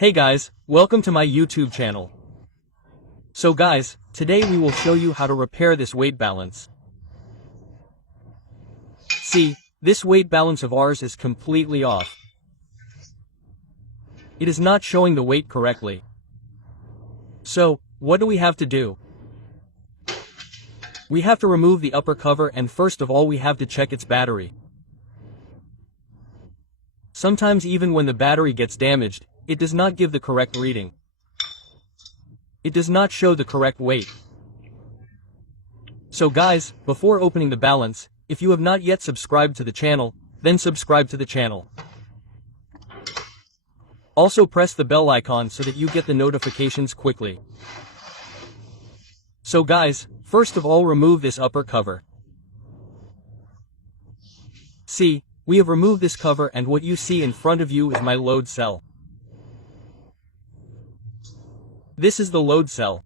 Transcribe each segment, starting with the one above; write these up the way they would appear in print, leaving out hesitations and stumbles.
Hey guys, welcome to my YouTube channel. So guys, today we will show you how to repair this weight balance. See, this weight balance of ours is completely off. It is not showing the weight correctly. So, what do we have to do? We have to remove the upper cover, and first of all we have to check its battery. Sometimes even when the battery gets damaged, it does not give the correct reading. It does not show the correct weight. So guys, before opening the balance, if you have not yet subscribed to the channel, then subscribe to the channel. Also press the bell icon so that you get the notifications quickly. So guys, first of all remove this upper cover. See, we have removed this cover, and what you see in front of you is my load cell. This is the load cell.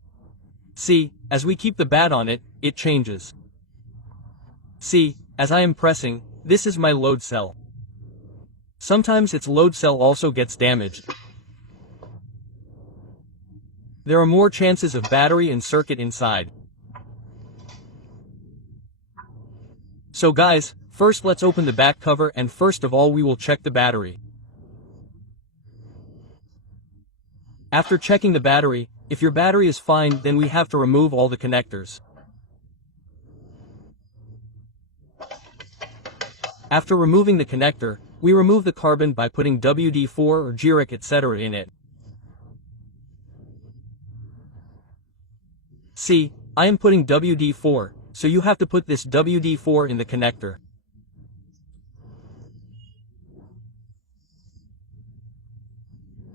See, as we keep the bat on it, it changes. See, as I am pressing, this is my load cell. Sometimes its load cell also gets damaged. There are more chances of battery and circuit inside. So guys, first let's open the back cover, and first of all we will check the battery. After checking the battery, if your battery is fine, then we have to remove all the connectors. After removing the connector, we remove the carbon by putting WD-4 or Gyric etc. in it. See, I am putting WD-4, so you have to put this WD-4 in the connector.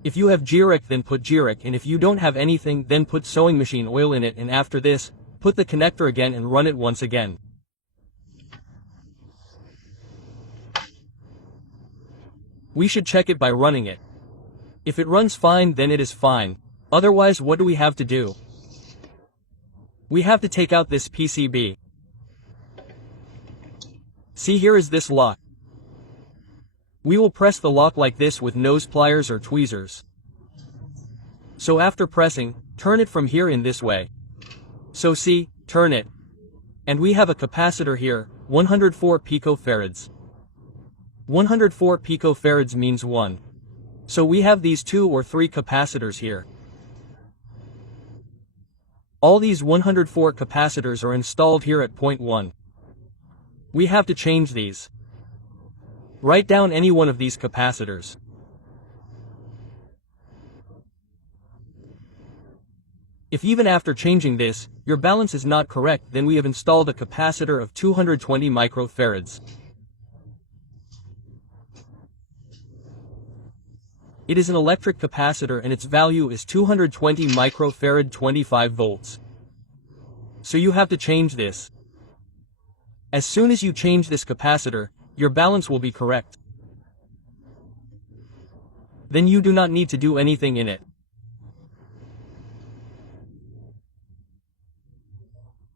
If you have Gyric, then put Gyric, and if you don't have anything, then put sewing machine oil in it, and after this, put the connector again and run it once again. We should check it by running it. If it runs fine, then it is fine. Otherwise, what do we have to do? We have to take out this PCB. See, here is this lock. We will press the lock like this with nose pliers or tweezers. So after pressing, turn it from here in this way. So see, turn it. And we have a capacitor here, 104 picofarads. 104 picofarads means 1. So we have these 2 or 3 capacitors here. All these 104 capacitors are installed here at point 1. We have to change these. Write down any one of these capacitors. If even after changing this, your balance is not correct, then we have installed a capacitor of 220 microfarads. It is an electric capacitor and its value is 220 microfarad 25 volts. So you have to change this. As soon as you change this capacitor, your balance will be correct. Then you do not need to do anything in it.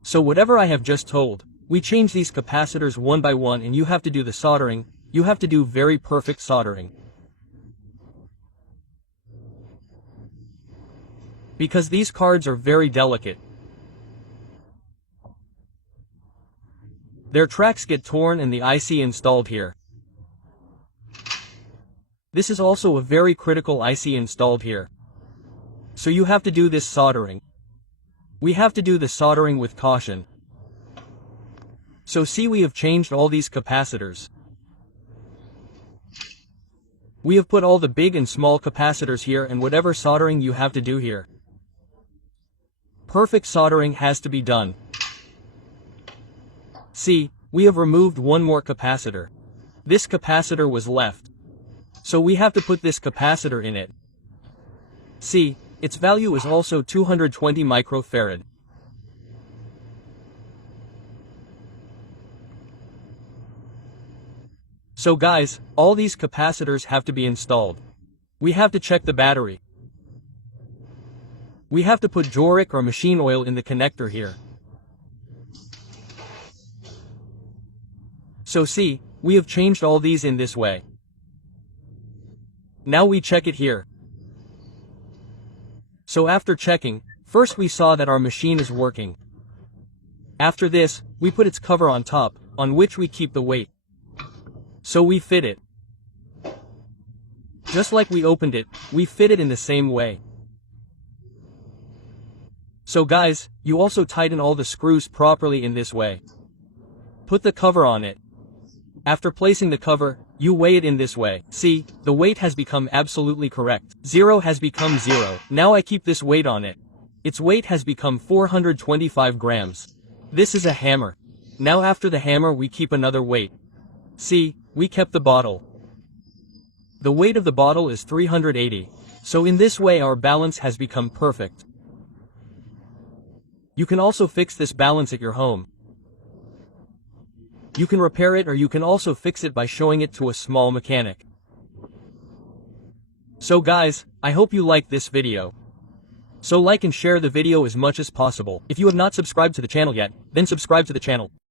So whatever I have just told, we change these capacitors one by one, and you have to do the soldering. You have to do very perfect soldering. Because these cards are very delicate. Their tracks get torn and the IC installed here. This is also a very critical IC installed here. So you have to do this soldering. We have to do the soldering with caution. So see, we have changed all these capacitors. We have put all the big and small capacitors here, and whatever soldering you have to do here. Perfect soldering has to be done. See, we have removed one more capacitor. This capacitor was left. So we have to put this capacitor in it. See, its value is also 220 microfarad. So guys, all these capacitors have to be installed. We have to check the battery. We have to put Gyric or machine oil in the connector here. So see, we have changed all these in this way. Now we check it here. So after checking, first we saw that our machine is working. After this, we put its cover on top, on which we keep the weight. So we fit it. Just like we opened it, we fit it in the same way. So guys, you also tighten all the screws properly in this way. Put the cover on it. After placing the cover, you weigh it in this way. See, the weight has become absolutely correct. 0 has become 0. Now I keep this weight on it. Its weight has become 425 grams. This is a hammer. Now after the hammer we keep another weight. See, we kept the bottle. The weight of the bottle is 380. So in this way our balance has become perfect. You can also fix this balance at your home. You can repair it or you can also fix it by showing it to a small mechanic. So guys, I hope you liked this video. So like and share the video as much as possible. If you have not subscribed to the channel yet, then subscribe to the channel.